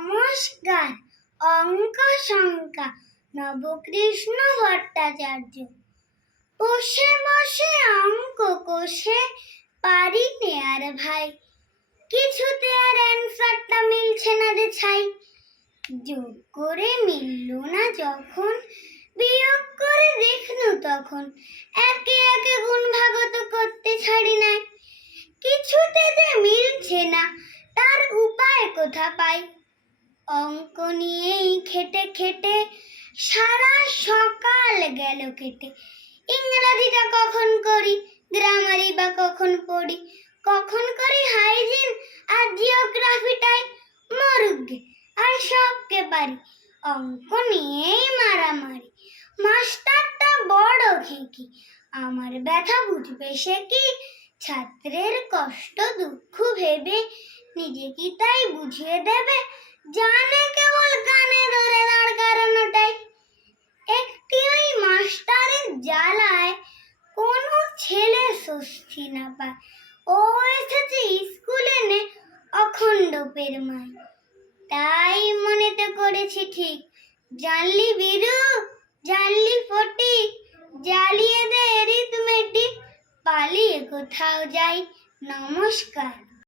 নমস্কার। অঙ্ক সংখ্যা নবকৃষ্ণ ভট্টাচার্য। বসে বসে অঙ্ক কষে পারি নে আর ভাই, কিছুতে আর অ্যান্সারটা মিলছে না রে ছাই। যোগ করে মিলল না যখন, বিয়োগ করে দেখনু তখন, একে একে গুণ ভাগত করতে ছাড়ি নাই। কিছুতে যে মিলছে না, তার উপায় কোথা পাই? অঙ্ক নিয়েই খেটে খেটে সারা সকাল গেল কেটে। ইংরাজিটা কখন করি, গ্রামারই বা কখন পড়ি, কখন করি হাইজিন আর জিওগ্রাফিটাই মরুগে, আর সবকে পারি। অঙ্ক নিয়েই মারামারি, মাস্টারটা বড় খেকি, আমার ব্যথা বুঝবে সে কি? ছাত্রের কষ্ট দুঃখ ভেবে নিজে কি তাই বুঝিয়ে দেবে? জানে কেবল কানে ধরে দাঁড় করানোটাই। একটি ওই মাস্টারের জ্বালায় কোনো ছেলে স্বস্তি না পায়। ও এসেছে স্কুলে নে অখণ্ড পেরমায়। তাই মনেতে করেছি ঠিক, জানলি বিরু জানলি ফটিক, জ্বালিয়ে দে অ্যারিথমেটিক। পালিয়ে কোথাও যাই, নমস্কার।